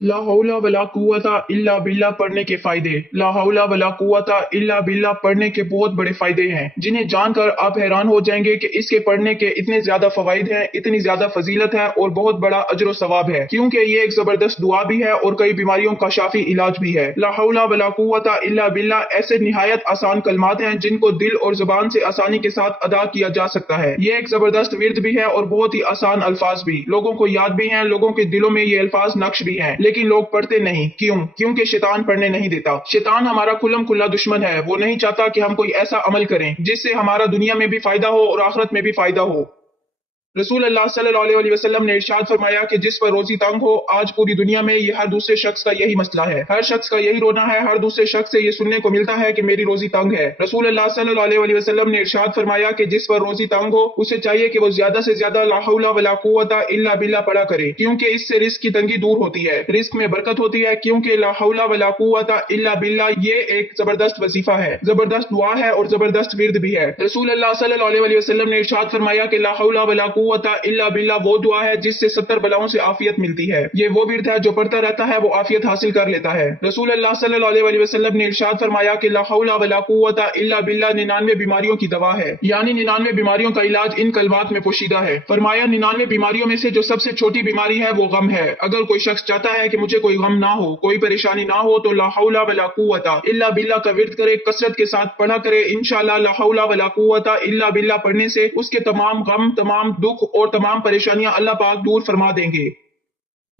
ला हौला वला कुव्वता इल्ला बिल्ला पढ़ने के फायदे। ला हौला वला कुव्वता इल्ला बिल्ला पढ़ने के बहुत बड़े फायदे हैं जिन्हें जानकर आप हैरान हो जाएंगे कि इसके पढ़ने के इतने ज्यादा फवाइद हैं, इतनी ज्यादा फजीलत है और बहुत बड़ा अजर सवाब है, क्योंकि ये एक जबरदस्त दुआ भी है और कई बीमारियों का शाफी इलाज भी है। ला हौला वला कुव्वता इल्ला बिल्ला ऐसे निहायत आसान कलमात हैं जिनको दिल और जुबान से आसानी के साथ अदा किया जा सकता है। ये एक जबरदस्त विर्द भी है और बहुत ही आसान अल्फाज भी, लोगों को याद भी हैं, लोगों के दिलों में ये अल्फाज नक्श भी हैं, लेकिन लोग पढ़ते नहीं। क्यों? क्योंकि शैतान पढ़ने नहीं देता। शैतान हमारा खुल्लम खुल्ला दुश्मन है। वो नहीं चाहता कि हम कोई ऐसा अमल करें जिससे हमारा दुनिया में भी फायदा हो और आखिरत में भी फायदा हो। रसूल अल्लाह सल्लल्लाहु अलैहि वसल्लम ने इरशाद फरमाया कि जिस पर रोजी तंग हो, आज पूरी दुनिया में ये हर दूसरे शख्स का यही मसला है। हर शख्स का यही रोना है, हर दूसरे शख्स से ये सुनने को मिलता है कि मेरी रोजी तंग है। रसूल अल्लाह सल्लल्लाहु अलैहि वसल्लम ने इरशाद फरमाया कि जिस पर रोजी तंग हो, उसे चाहिए कि वो ज्यादा से ज्यादा ला हौला वला कुव्वता इल्ला बिल्ला पढ़ा करे, क्योंकि इससे रिस्क की तंगी दूर होती है, रिस्क में बरकत होती है, क्योंकि ला हौला वला कुव्वता इल्ला बिल्ला ये एक जबरदस्त वजीफा है, जबरदस्त दुआ है और जबरदस्त विर्द भी है। रसूल अल्लाह सल्लल्लाहु अलैहि वसल्लम ने इरशाद फरमाया कि ला हौला वला कुव्वता इल्ला बिल्ला वो दुआ है जिससे 70 बलाओं से आफियत मिलती है। ये वो विर्द है जो पढ़ता रहता है वो आफियत हासिल कर लेता है। रसूल अल्लाह सल्लल्लाहु अलैहि वसल्लम ने इरशाद फरमाया कि ला हौला वला कुव्वता इल्ला बिल्ला 99 बीमारियों की दवा है, यानी 99 बीमारियों का इलाज इन कलमात में पोशीदा है। फरमाया 99 बीमारियों में से जो सबसे छोटी बीमारी है वो गम है। अगर कोई शख्स चाहता है कि मुझे कोई गम ना हो, कोई परेशानी ना हो, तो ला हौला वला कुव्वता इल्ला बिल्ला का विर्द करे, कसरत के साथ पढ़ा करे। इंशाअल्लाह ला हौला वला कुव्वता इल्ला बिल्ला पढ़ने से उसके तमाम गम, तमाम दुख और तमाम परेशानियां अल्लाह पाक दूर फरमा देंगे।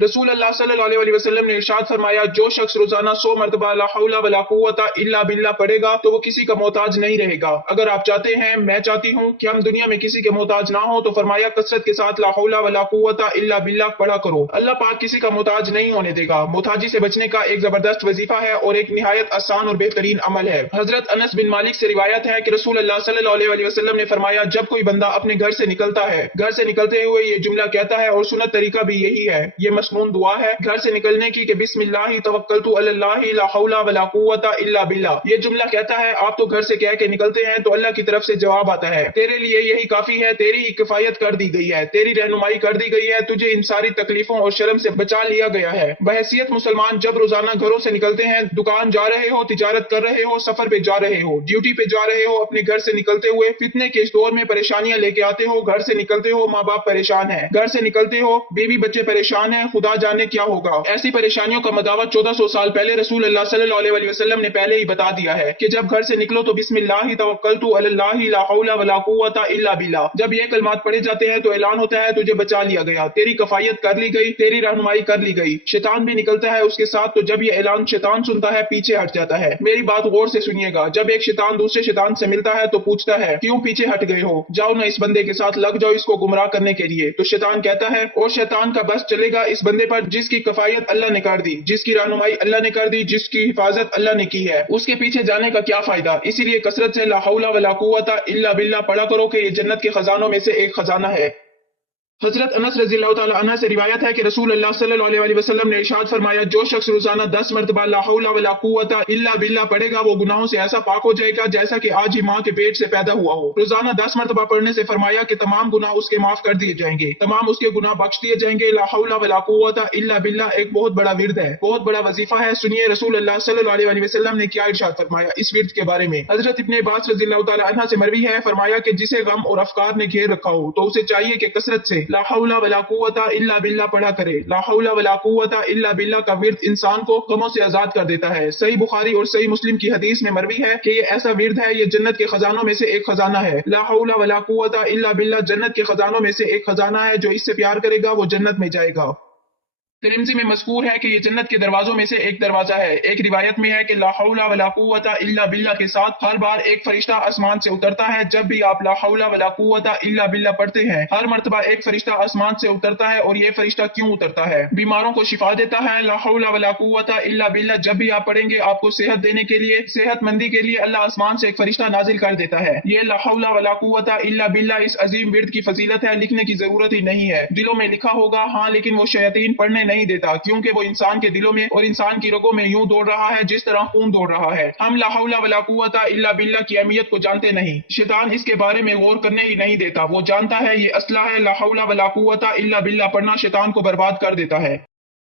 रसूल अल्लाह सल्लल्लाहु अलैहि वसल्लम ने इरशाद फरमाया, जो शख्स रोजाना 100 मरतबा ला हौला वला कुव्वता इल्ला बिल्ला पढ़ेगा तो वो किसी का मोहताज नहीं रहेगा। अगर आप चाहते हैं, मैं चाहती हूँ कि हम दुनिया में किसी के मोहताज ना हो, तो फरमाया कसरत के साथ ला हौला वला कुव्वता इल्ला बिल्ला पढ़ा करो। अल्लाह पाक किसी का मोहताज नहीं होने देगा। मोहताजी से बचने का एक जबरदस्त वजीफा है और एक निहायत आसान और बेहतरीन अमल है। हजरत अनस बिन मालिक से रिवायत है कि रसूल अल्लाह सल्लल्लाहु अलैहि वसल्लम ने फरमाया, जब कोई बंदा अपने घर से निकलता है, घर से निकलते हुए ये जुमला कहता है, और सुन्नत तरीका भी यही है, ये मसनून दुआ है घर से निकलने की, कि बिस्मिल्लाह तवक्कलतु अलल्लाह ला हौला वला कुव्वता इल्ला बिल्लाह। ये जुमला कहता है, आप तो घर से कह के निकलते हैं तो अल्लाह की तरफ से जवाब आता है, तेरे लिए यही काफी है, तेरी ही किफायत कर दी गई है, तेरी रहनुमाई कर दी गई है, तुझे इन सारी तकलीफों और शर्म से बचा लिया गया है। बहैसियत मुसलमान जब रोजाना घरों से निकलते हैं, दुकान जा रहे हो, तिजारत कर रहे हो, सफर पे जा रहे हो, ड्यूटी पे जा रहे हो, अपने घर से निकलते हुए फितने के इस दौर में परेशानियां लेके आते हो, घर से निकलते हो, माँ बाप परेशान है, घर से निकलते हो, बीवी बच्चे परेशान है, खुदा जाने क्या होगा। ऐसी परेशानियों का मदावा 1400 साल पहले रसूल अल्लाह सल्लल्लाहु अलैहि वसल्लम ने पहले ही बता दिया है कि जब घर से निकलो तो बिस्मिल्लाह तवक्कलतु अलल्लाह ला हौला वला कुव्वता इल्ला बिल्लाह। जब ये कलमात पढ़े जाते हैं तो ऐलान होता है, तुझे बचा लिया गया, तेरी कफायत कर ली गई, तेरी रहनुमाई कर ली गई। शैतान भी निकलता है उसके साथ, तो जब ये ऐलान शैतान सुनता है पीछे हट जाता है। मेरी बात गौर से सुनिएगा, जब एक शैतान दूसरे शैतान से मिलता है तो पूछता है, क्यों पीछे हट गए हो, जाओ ना इस बंदे के साथ लग जाओ इसको गुमराह करने के लिए। तो शैतान कहता है, और शैतान का बस चलेगा इस बंदे पर जिसकी कफायत अल्लाह ने कर दी, जिसकी रहनुमाई अल्लाह ने कर दी, जिसकी हिफाजत अल्लाह ने की है, उसके पीछे जाने का क्या फायदा। इसीलिए कसरत से ला हौला वला कुव्वता इल्ला बिल्ला पढ़ा करो कि ये जन्नत के खजानों में से एक खजाना है। हजरत अनस रज़ियल्लाहु ताला अन्हा से रिवायत है कि रसूल अल्लाह सल्लल्लाहु अलैहि वसल्लम ने इरशाद फरमाया, जो शख्स रोजाना 10 मरतबा ला हौला वला कुव्वता इल्ला बिल्ला पढ़ेगा वो गुनाहों से ऐसा पाक हो जाएगा जैसा कि आज ही माँ के पेट से पैदा हुआ हो। रोजाना 10 मरतबा पढ़ने से फरमाया कि तमाम गुनाह उसके माफ कर दिए जाएंगे, तमाम उसके गुनाह बख्श दिए जाएंगे। ला हौला वला कुव्वता इल्ला बिल्ला एक बहुत बड़ा विर्द है, बहुत बड़ा वजीफा है। सुनिए रसूल अल्लाह सल्लल्लाहु अलैहि वसल्लम ने क्या इरशाद फरमाया इस विर्द के बारे में। हजरत इब्ने अब्बास रज़ियल्लाहु ताला अन्हा से मरवी है, फरमाया कि जिसे गम और अफकार ने घेर रखा हो तो उसे चाहिए कि कसरत से ला हौला वला कुव्वता इल्ला बिल्ला पढ़ा करे। ला हौला वला कुव्वता इल्ला बिल्ला का विर्द इंसान को गमों से आजाद कर देता है। सही बुखारी और सही मुस्लिम की हदीस में मरवी है कि ये ऐसा विर्द है, ये जन्नत के खजानों में से एक खजाना है। ला हौला वला कुव्वता इल्ला बिल्ला जन्नत के खजानों में से एक खजाना है, जो इससे प्यार करेगा वो जन्नत में जाएगा। तिरमिज़ी में मज़कूर है कि ये जन्नत के दरवाजों में से एक दरवाजा है। एक रिवायत में है कि ला हौला वला कुव्वता इल्ला बिल्ला के साथ हर बार एक फरिश्ता आसमान से उतरता है। जब भी आप ला हौला वला कुव्वता इल्ला बिल्ला पढ़ते हैं, हर मर्तबा एक फरिश्ता आसमान से उतरता है। और ये फरिश्ता क्यों उतरता है? बीमारों को शिफा देता है। ला हौला वला कुव्वता इल्ला बिल्ला जब भी आप पढ़ेंगे, आपको सेहत देने के लिए, सेहतमंदी के लिए अल्लाह आसमान से एक फरिश्ता नाजिल कर देता है। ये ला हौला वला कुव्वता इल्ला बिल्ला इस अजीम विर्द की फजीलत है, लिखने की जरूरत ही नहीं है। दिलों में लिखा होगा हाँ, लेकिन वो शैतान पढ़ने नहीं देता, क्योंकि वो इंसान के दिलों में और इंसान की रगों में यूं दौड़ रहा है जिस तरह खून दौड़ रहा है। हम ला हौला वला कुव्वता इल्ला बिल्ला की अहमियत को जानते नहीं। शैतान इसके बारे में गौर करने ही नहीं देता। वो जानता है ये असला है, ला हौला वला कुव्वता इल्ला बिल्ला पढ़ना शैतान को बर्बाद कर देता है।